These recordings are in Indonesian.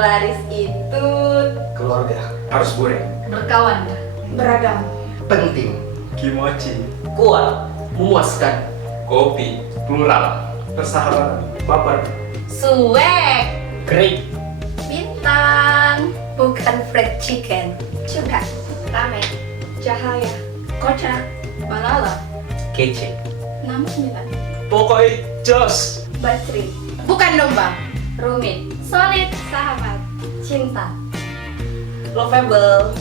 Polaris itu keluarga, Harus goreng. Berkawan. Beragam. penting, Kimochi. Kuat, memuaskan. Kopi. Plural. Persahabatan, baper. suek, Great. bintang, bukan fried chicken, juga rame, Cahaya. kocak, Balala. Kece. nama 9, Pokoknya jos. Bateri. bukan domba, rumit, solid, Sahabat. cinta, lovable.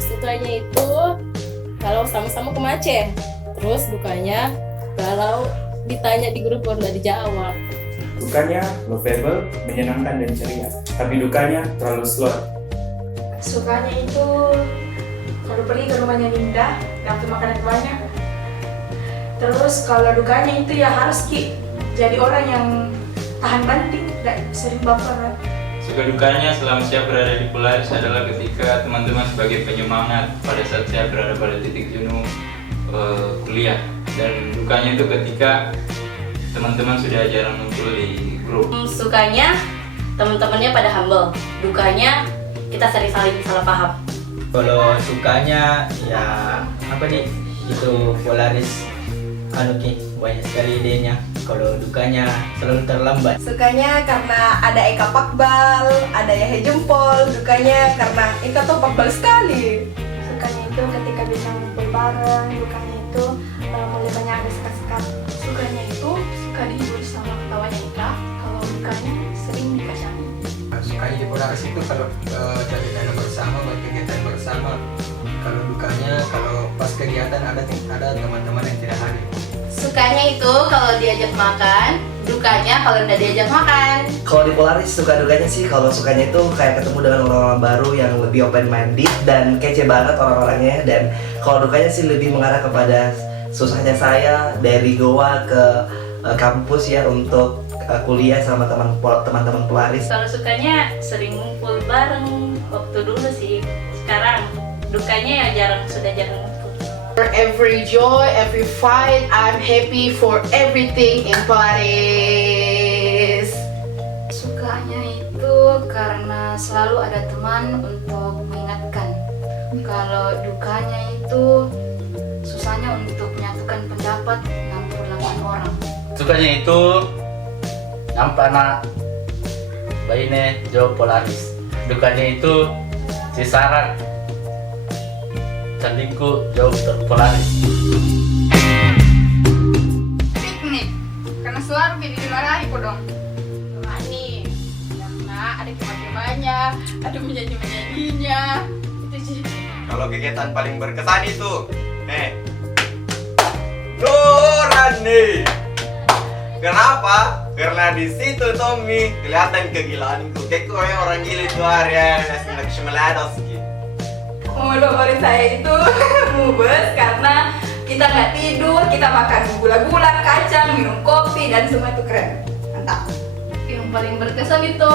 Sukanya itu kalau sama-sama ke Aceh. Terus dukanya kalau ditanya di grup baru nggak dijawab. Dukanya lovable, menyenangkan dan ceria. Tapi dukanya terlalu slow. Sukanya itu kalau pergi ke rumahnya Linda, dapat makanan banyak. Terus kalau dukanya itu ya harus jadi orang yang tahan banting, tidak sering baperan. Suka dukanya selama saya berada di Polaris adalah ketika teman-teman sebagai penyemangat pada saat saya berada pada titik jenuh kuliah. Dan dukanya itu ketika teman-teman sudah jarang muncul di grup. Sukanya teman-temannya pada humble, dukanya kita sering saling salah paham. Kalau sukanya ya apa nih? Itu Polaris banyak sekali idenya. Kalau dukanya selalu terlambat. Sukanya karena ada Eka Pakbal, ada Yahya Jempol. Dukanya karena Eka tuh pakbal sekali. Sukanya itu ketika bisa ngumpul bareng. Dukanya itu mulai banyak ada sekat-sekat. Sukanya itu suka dihibur sama ketawanya Ika. Kalau dukanya sering dikasihani. sukanya di Polaris itu kalau cari dana bersama, buat kegiatan bersama. Kalau dukanya kalau pas kegiatan ada teman-teman yang tidak hadir. Sukanya itu kalau diajak makan, dukanya kalau nggak diajak makan. Kalau di Polaris suka dukanya sih, kalau sukanya itu kayak ketemu dengan orang-orang baru yang lebih open minded dan kece banget orang-orangnya. Dan kalau dukanya sih lebih mengarah kepada susahnya saya dari Goa ke kampus ya untuk kuliah sama teman-teman Polaris. Kalau sukanya sering ngumpul bareng waktu dulu sih. Sekarang dukanya ya sudah jarang ngumpul. For every joy, every fight, I'm happy for everything in Polaris. Sukanya itu karena selalu ada teman untuk mengingatkan. Kalau dukanya itu susahnya untuk menyatukan pendapat 68 orang. Sukanya itu nampana baine jauh Polaris. Dukanya itu si Sarat candiku jauh Polaris. Piknik, karena selalu kayak dimarahi kok dong. Romani, karena ada kemajuannya, ada menjanji-menjanjinya. Itu sih. Kalau kegiatan paling berkesan itu, Nurani. Kenapa? Karena di situ Tommy kelihatan kegilaanku. Kayak orang gila itu hari ya, nasi melados gitu. Momen favorit saya itu mubes karena kita nggak tidur, kita makan gula-gula, kacang, minum kopi dan semua itu keren, mantap. Yang paling berkesan itu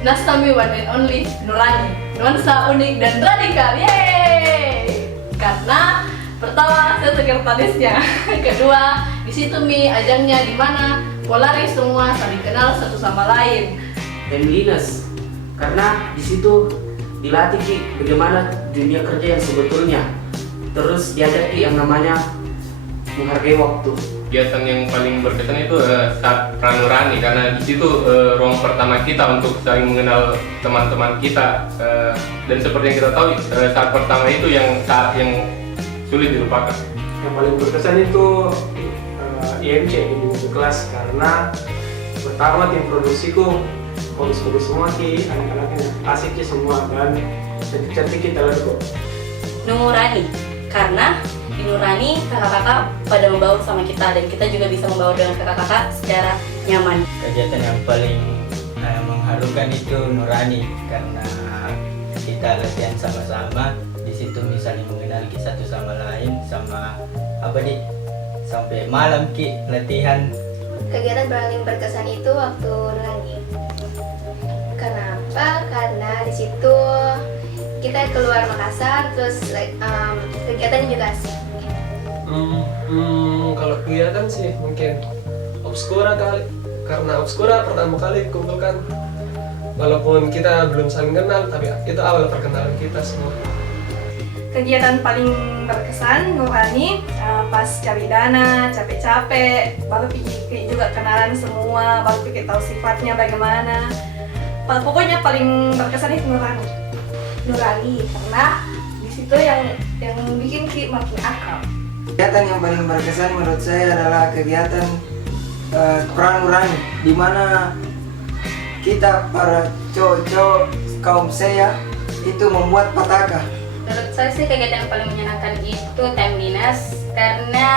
Nastami one and only Nurani, nuansa unik dan radikal, yeay! Karena pertama saya sekretarisnya, kedua di situ ajangnya di mana Polaris semua saling kenal satu sama lain. Friendliness, karena di situ dilatih bagaimana dunia kerja yang sebetulnya. Terus diajaki yang namanya menghargai waktu. Kegiatan yang paling berkesan itu saat Pranurani, karena di situ ruang pertama kita untuk saling mengenal teman-teman kita. Dan seperti yang kita tahu, saat pertama itu saat yang sulit dilupakan. Yang paling berkesan itu IMC di kelas karena pertama tim produksiku bagus-bagus semua anak-anaknya asik semua dan cantik-cantik kita lalu. Nurani, karena di Nurani kakak-kakak pada membaur sama kita dan kita juga bisa membaur dengan kakak-kakak secara nyaman. Kegiatan yang paling mengharukan itu Nurani karena kita latihan sama-sama. Di situ saling mengenal satu sama lain sama sampai malam latihan. Kegiatan paling berkesan itu waktu Nurani. Kenapa? Karena di situ kita keluar Makassar, terus kegiatannya juga asik. Kalau kegiatan sih mungkin obskura kali, karena obskura pertama kali kumpulkan. Walaupun kita belum saling kenal, tapi itu awal perkenalan kita semua. Kegiatan paling berkesan Nurani pas cari dana, capek-capek, baru pikir juga kenalan semua, baru pikir tahu sifatnya bagaimana. Pokoknya paling berkesan itu Nurani. Nurani karena di situ yang bikin Ki makin akrab. Kegiatan yang paling berkesan menurut saya adalah kegiatan perang Nurani, di mana kita para cowok-cowok kaum saya itu membuat petaka. Menurut saya sih kegiatan yang paling menyenangkan itu time dinas karena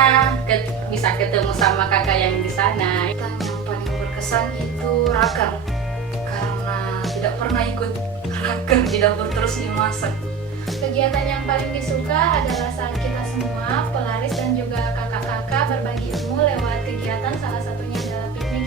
bisa ketemu sama kakak yang di sana. Kegiatan yang paling berkesan itu raker, karena tidak pernah ikut raker di dapur terus dimasak. Kegiatan yang paling disuka adalah saat kita semua, pelaris dan juga kakak-kakak berbagi ilmu lewat kegiatan, salah satunya adalah piknik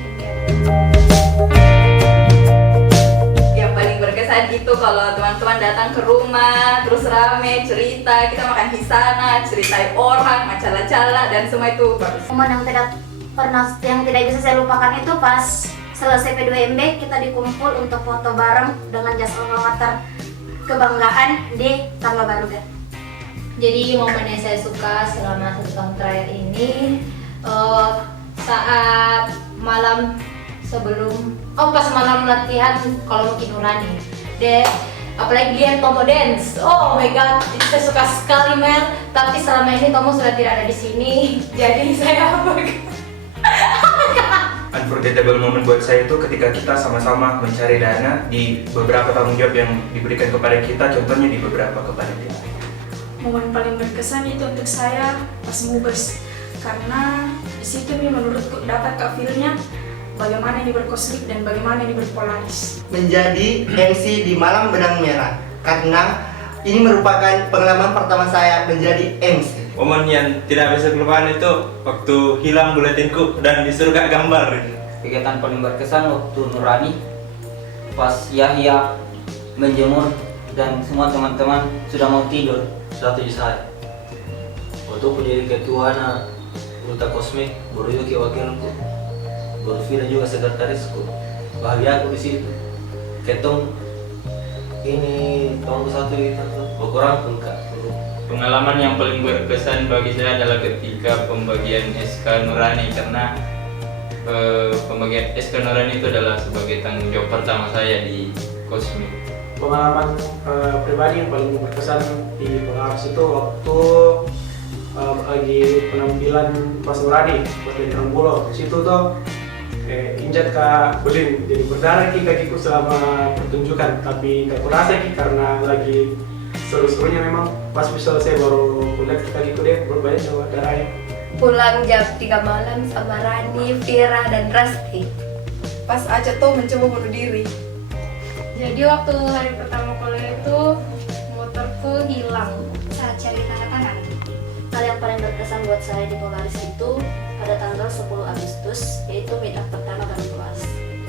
Yang paling berkesan itu kalau teman-teman datang ke rumah, terus rame, cerita, kita makan di sana, ceritain orang, macala-cala, dan semua itu bagus. Momen yang tidak bisa saya lupakan itu pas selesai P2MB kita dikumpul untuk foto bareng dengan jas pengantar kebanggaan di Tangga Baruga. Jadi momen yang saya suka selama 1 tahun terakhir ini saat malam pas malam latihan kalau mungkin Nurani apalagi dia Tomo Dance. Oh my god, saya suka sekali Mel, tapi selama ini Tomo sudah tidak ada di sini, jadi saya unforgettable moment buat saya itu ketika kita sama-sama mencari dana di beberapa tanggung jawab yang diberikan kepada kita, contohnya di beberapa kepanitiaan. Momen paling berkesan itu untuk saya pas mubes, karena di situ nih menurutku dapat feel-nya bagaimana ini berkosmik dan bagaimana ini berpolaris. Menjadi MC di Malam Benang Merah karena ini merupakan pengalaman pertama saya menjadi MC. Momen yang tidak bisa kelupakan itu waktu hilang buletinku dan disuruh gak gambar. Kegiatan paling berkesan waktu Nurani pas Yahya menjemur dan semua teman-teman sudah mau tidur. Satu saya waktu aku jadi ketua Ulta Kosmik, baru Yuki wakilku, baru Fira juga sekretarisku. Bahagia aku di situ. Ketong ini tahun ke-1 gitu, berkurang pun kak. Pengalaman yang paling berkesan bagi saya adalah ketika pembagian SK Nurani, karena pembagian SK Nurani itu adalah sebagai tanggung jawab pertama saya di Kosmik. Pengalaman pribadi yang paling berkesan di Polaris itu waktu lagi penampilan pas Nurani buat di Rambulo. Di situ tuh injak Kak Belin, jadi berdarah kakiku selama pertunjukan, tapi nggak kurasa karena lagi seru-serunya memang pas bisa selesai baru kuliah kakiku deh berbanyak sama darahnya. Pulang jam 3 malam sama Rani, Vira, dan Rasti. Pas Aca tuh mencoba bunuh diri. Jadi waktu hari pertama kuliah itu motorku hilang Saat cari tanda tangan. Hal yang paling berkesan buat saya di Polaris itu pada tanggal 10 Agustus, yaitu meetup pertama bareng kelas.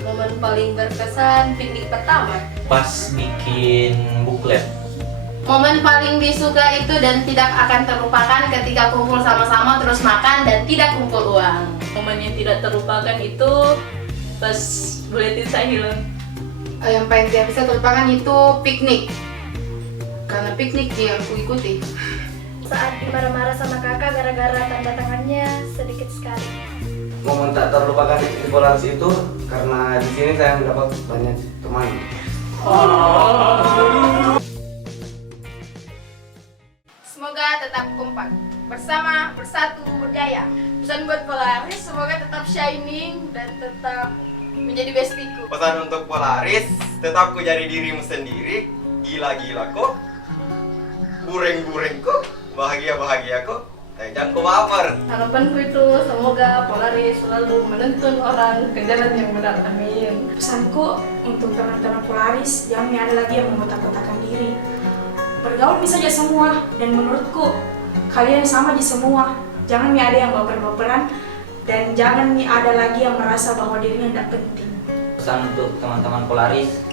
Momen paling berkesan piknik pertama. Pas bikin buklet. Momen paling disuka itu dan tidak akan terlupakan ketika kumpul sama-sama terus makan dan tidak kumpul uang. Momen yang tidak terlupakan itu pas buletin saya hilang. Yang paling tidak bisa terlupakan itu piknik, karena piknik yang aku ikuti. Saat marah-marah sama kakak gara-gara tanda tangannya sedikit sekali. Momen tak terlupakan di Polaris itu karena di sini saya mendapat banyak teman. Semoga tetap kompak, bersama, bersatu, berjaya. Pesan buat Polaris, semoga tetap shining dan tetap menjadi bestiku. Pesan untuk Polaris, tetap ku jadi dirimu sendiri, gila-gila kok, bureng-bureng kok, bahagia-bahagia kok, jangan kau baper. Harapanku itu semoga Polaris selalu menuntun orang ke jalan yang benar. Amin. Pesanku untuk teman-teman Polaris, jangan ada lagi yang mengotak-kotakan diri. Bergaul bisa aja semua, dan menurutku kalian sama aja semua. Jangan ada yang baper-baperan, dan jangan ada lagi yang merasa bahwa dirinya tidak penting. Pesan untuk teman-teman Polaris,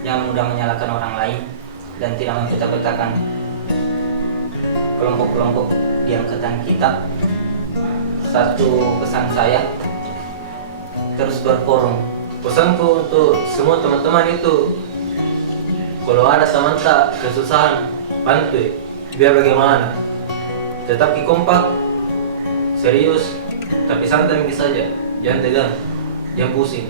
jangan mudah menyalahkan orang lain dan tidak membeta-betakan kelompok-kelompok di angkatan kita. Satu pesan saya, terus berforum. Pesanku untuk semua teman-teman itu, kalau ada teman tak kesusahan, bantu, biar bagaimana. Tetap kompak, serius, tapi santai saja, jangan tegang, jangan pusing.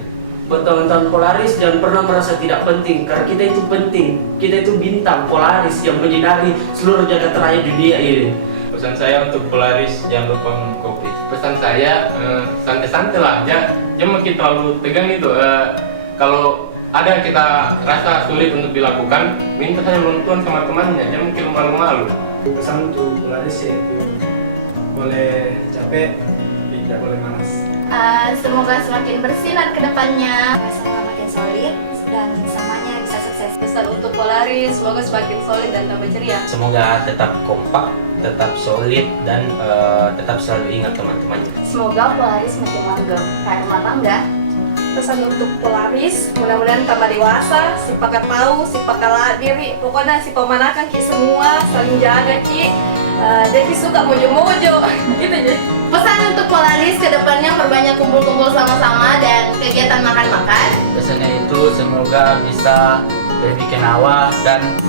Buat teman-teman Polaris, jangan pernah merasa tidak penting, karena kita itu penting. Kita itu bintang Polaris yang menyinari seluruh jagat raya dunia ini. Pesan saya untuk Polaris, jangan lupa minum kopi. Pesan saya, santai-santai lah, jangan makin terlalu tegang itu. Kalau ada kita rasa sulit untuk dilakukan, minta saja bantuan sama temannya, jangan mungkin malu-malu. Pesan untuk Polaris yaitu boleh capek, tidak boleh malas. Semoga semakin bersinar ke depannya. Sama makin solid dan semuanya bisa sukses. Pesan untuk Polaris, semoga semakin solid dan tambah ceria. Semoga tetap kompak, tetap solid, dan tetap selalu ingat teman-temannya. Semoga Polaris makin langgeng kayak rumah tangga. Pesan untuk Polaris, mudah-mudahan tambah dewasa, si pakai tahu, si pakai lah diri, pokoknya si pemanakan ki semua saling jaga ki. Jadi suka mojo-mojo, gitu aja. Pesan untuk Polaris kedepannya perbanyak kumpul-kumpul sama-sama dan kegiatan makan-makan. Pesannya itu semoga bisa lebih kenawa dan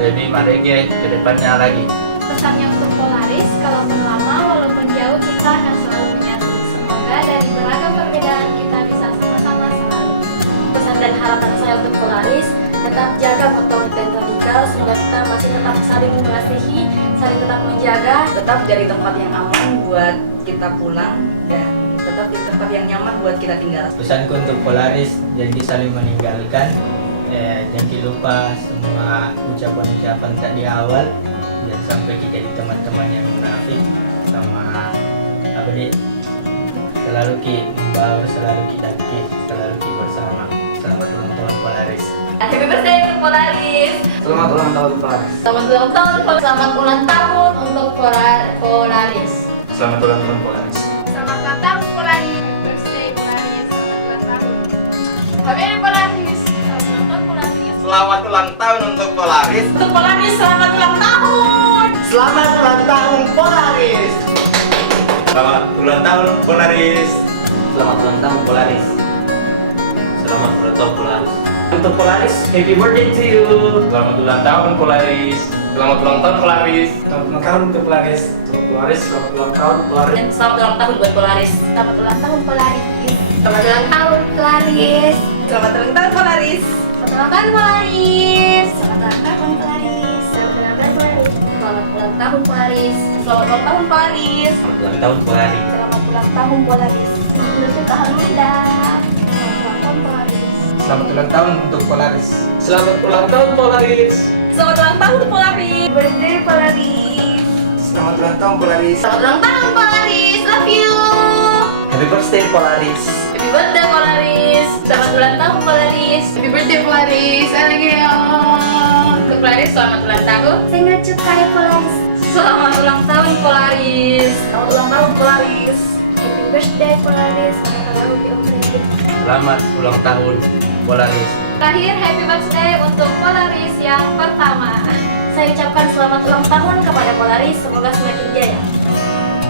lebih marege ke depannya lagi. Pesannya untuk Polaris, kalaupun lama walaupun jauh kita akan selalu menyatu. Semoga dari beragam perbedaan kita bisa sama-sama selalu. Pesan dan harapan saya untuk Polaris, tetap jaga motor dan radikal. Semoga kita masih tetap saling mengasihi, saling tetap menjaga. Tetap jadi tempat yang aman buat kita pulang dan tetap di tempat yang nyaman buat kita tinggal. Pesanku untuk Polaris, jangan saling meninggalkan. Jangan lupa semua ucapan-ucapan tak di awal. Jangan sampai kita jadi teman-teman yang munafik sama apa nih? Selalu membaur, selalu daki, selalu bersama. Selamat ulang tahun Polaris. Happy birthday untuk Polaris. Selamat ulang tahun Polaris. Selamat ulang tahun Polaris. Selamat ulang tahun untuk Polaris. Selamat ulang tahun Polaris. Selamat ulang tahun Polaris. Birthday Polaris. Selamat ulang tahun. Happy Polaris. Selamat ulang tahun Polaris. Selamat ulang tahun untuk Polaris. Untuk Polaris, selamat ulang tahun. Selamat ulang tahun Polaris. Selamat ulang tahun Polaris. Selamat ulang tahun Polaris. Selamat ulang tahun Polaris. Untuk Polaris, happy birthday to you. Selamat ulang tahun Polaris. Selamat ulang tahun Polaris. Selamat ulang tahun untuk Polaris. Untuk Polaris, selamat ulang tahun Polaris. Dan selamat ulang tahun buat Polaris. Selamat ulang tahun Polaris. Selamat ulang tahun Polaris. Selamat ulang tahun Polaris. Selamat ulang tahun Polaris. Selamat ulang tahun Polaris. Selamat ulang tahun Polaris. Selamat ulang tahun Polaris. Selamat ulang tahun Polaris. Selamat ulang tahun Polaris. Selamat ulang tahun Polaris. Berkah Hamida. Selamat ulang tahun Polaris. Selamat ulang tahun untuk Polaris. Selamat ulang tahun Polaris. Selamat ulang tahun Polaris. Birthday Polaris. Selamat ulang tahun Polaris. Selamat ulang tahun Polaris. Love you. Happy birthday Polaris. Happy birthday Polaris. Selamat ulang tahun Polaris. Happy birthday Polaris. Untuk Polaris, selamat ulang tahun. Selamat cukai Polaris. Selamat ulang tahun Polaris. Selamat ulang tahun Polaris. Happy birthday Polaris. Selamat ulang tahun Polaris. Selamat ulang tahun Polaris. Terakhir, happy birthday untuk Polaris yang pertama. Saya ucapkan selamat ulang tahun kepada Polaris. Semoga semakin jaya.